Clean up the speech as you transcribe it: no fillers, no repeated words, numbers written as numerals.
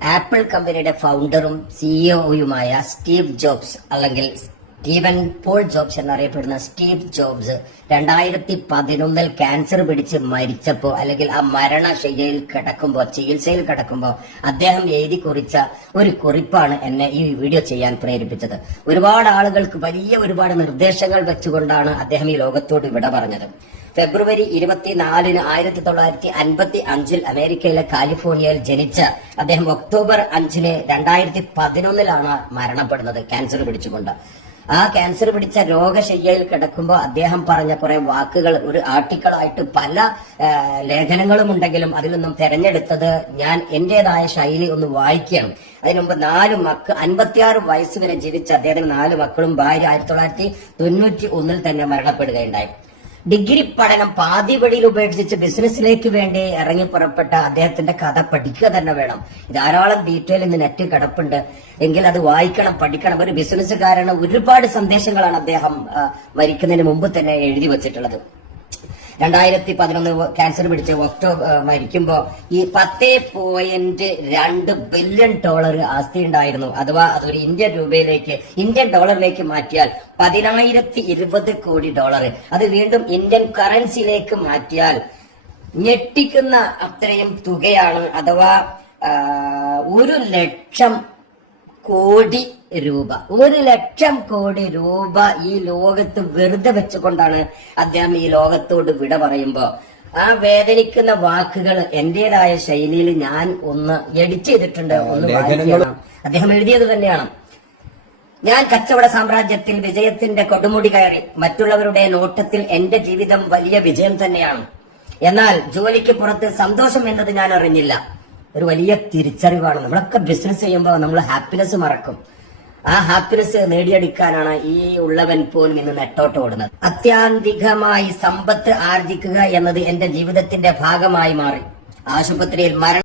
Apple കമ്പനിയുടെ ഫൗണ്ടറും സിഇഒയുമായ Steve jobs അല്ലെങ്കിൽ Steven Paul jobs എന്നറിയപ്പെടുന്ന സ്റ്റീവ് ജോബ്സ് 2011 ക്യാൻസർ പിടിച്ച് മരിച്ചപ്പോ അല്ലെങ്കിൽ ആ മരണശയ്യയിൽ കിടക്കുമ്പോ ചികിത്സയിൽ കിടക്കുമ്പോ അദ്ദേഹം എഴുതി കുറിച്ച ഒരു കുറിപ്പാണ് എന്നെ ഈ വീഡിയോ ചെയ്യാൻ പ്രേരിപ്പിച്ചത്. ഒരുപാട് ആളുകൾക്ക് ഒരുപാട് നിർദ്ദേശങ്ങൾ വെച്ചുകൊണ്ടാണ് അദ്ദേഹം ഈ ലോകത്തോട് വിട പറഞ്ഞത്. ഫെബ്രുവരി 24 1955 അമേരിക്കയിലെ കാലിഫോർണിയയിൽ ജനിച്ച അദ്ദേഹം ഒക്ടോബർ 5 2011 മരണപ്പെടുന്നത് ക്യാൻസർ പിടിച്ചുകൊണ്ട്. ആ ക്യാൻസർ പിടിച്ച രോഗശയ്യയിൽ കിടക്കുമ്പോൾ അദ്ദേഹം പറഞ്ഞ കുറെ വാക്കുകൾ ഒരു ആർട്ടിക്കിളായിട്ട് പല ലേഖനങ്ങളും ഉണ്ടെങ്കിലും അതിലൊന്നും തെരഞ്ഞെടുത്തത് ഞാൻ എന്റേതായ ശൈലി ഒന്ന് വായിക്കണം. അതിനുമുമ്പ് 56 വയസ്സ് വരെ ജീവിച്ച അദ്ദേഹത്തിന് 4 മക്കളും ഭാര്യ 1991 തന്നെ മരണപ്പെടുകയുണ്ടായി. ഡിഗ്രി പഠനം പാതി വഴിയിൽ ഉപേക്ഷിച്ച് ബിസിനസ്സിലേക്ക് വേണ്ടി ഇറങ്ങി പുറപ്പെട്ട അദ്ദേഹത്തിന്റെ കഥ പഠിക്കുക തന്നെ വേണം. ധാരാളം ഡീറ്റെയിൽ ഇന്ന് നെറ്റ് കിടപ്പുണ്ട്, എങ്കിൽ അത് വായിക്കണം, പഠിക്കണം. ഒരു ബിസിനസ്സുകാരന് ഒരുപാട് സന്ദേശങ്ങളാണ് അദ്ദേഹം മരിക്കുന്നതിന് മുമ്പ് തന്നെ എഴുതി വച്ചിട്ടുള്ളത്. 2011 ക്യാൻസർ പിടിച്ച് ഒക്ടോബർ മരിക്കുമ്പോ ഈ $10.2 ബില്യൺ ആസ്തി ഉണ്ടായിരുന്നു. അഥവാ അതൊരു ഇന്ത്യൻ ഡോളറിലേക്ക് മാറ്റിയാൽ 10,020 കോടി ഡോളർ. അത് വീണ്ടും ഇന്ത്യൻ കറൻസിയിലേക്ക് മാറ്റിയാൽ ഞെട്ടിക്കുന്ന അത്രയും തുകയാണ്. അഥവാ 1,00,000 കോടി രൂപ. 1,00,000 കോടി രൂപ ഈ ലോകത്ത് വെറുതെ വെച്ചുകൊണ്ടാണ് അദ്ദേഹം ഈ ലോകത്തോട് വിട പറയുമ്പോ ആ വേദനിക്കുന്ന വാക്കുകൾ എന്റേതായ ശൈലിയിൽ ഞാൻ ഒന്ന് എഡിറ്റ് ചെയ്തിട്ടുണ്ട്, ഒന്ന് വായിക്കണം. അദ്ദേഹം എഴുതിയത് തന്നെയാണ്. ഞാൻ കച്ചവട സാമ്രാജ്യത്തിൽ വിജയത്തിന്റെ കൊടുമുടി കയറി. മറ്റുള്ളവരുടെ നോട്ടത്തിൽ എന്റെ ജീവിതം വലിയ വിജയം തന്നെയാണ്. എന്നാൽ ജോലിക്ക് പുറത്ത് സന്തോഷം എന്നത് ഞാൻ അറിഞ്ഞില്ല. ഒരു വലിയ തിരിച്ചറിവാണ്. നമ്മളൊക്കെ ബിസിനസ് ചെയ്യുമ്പോൾ നമ്മൾ ഹാപ്പിനെസ് മറക്കും. ആ ഹാപ്പിനെസ് നേടിയെടുക്കാനാണ് ഈ ഉള്ളവൻ പോലും ഇന്ന് നെട്ടോട്ട് ഓടുന്നത്. അത്യാന്തികമായി സമ്പത്ത് ആർജിക്കുക എന്നത് എന്റെ ജീവിതത്തിന്റെ ഭാഗമായി മാറി. ആശുപത്രിയിൽ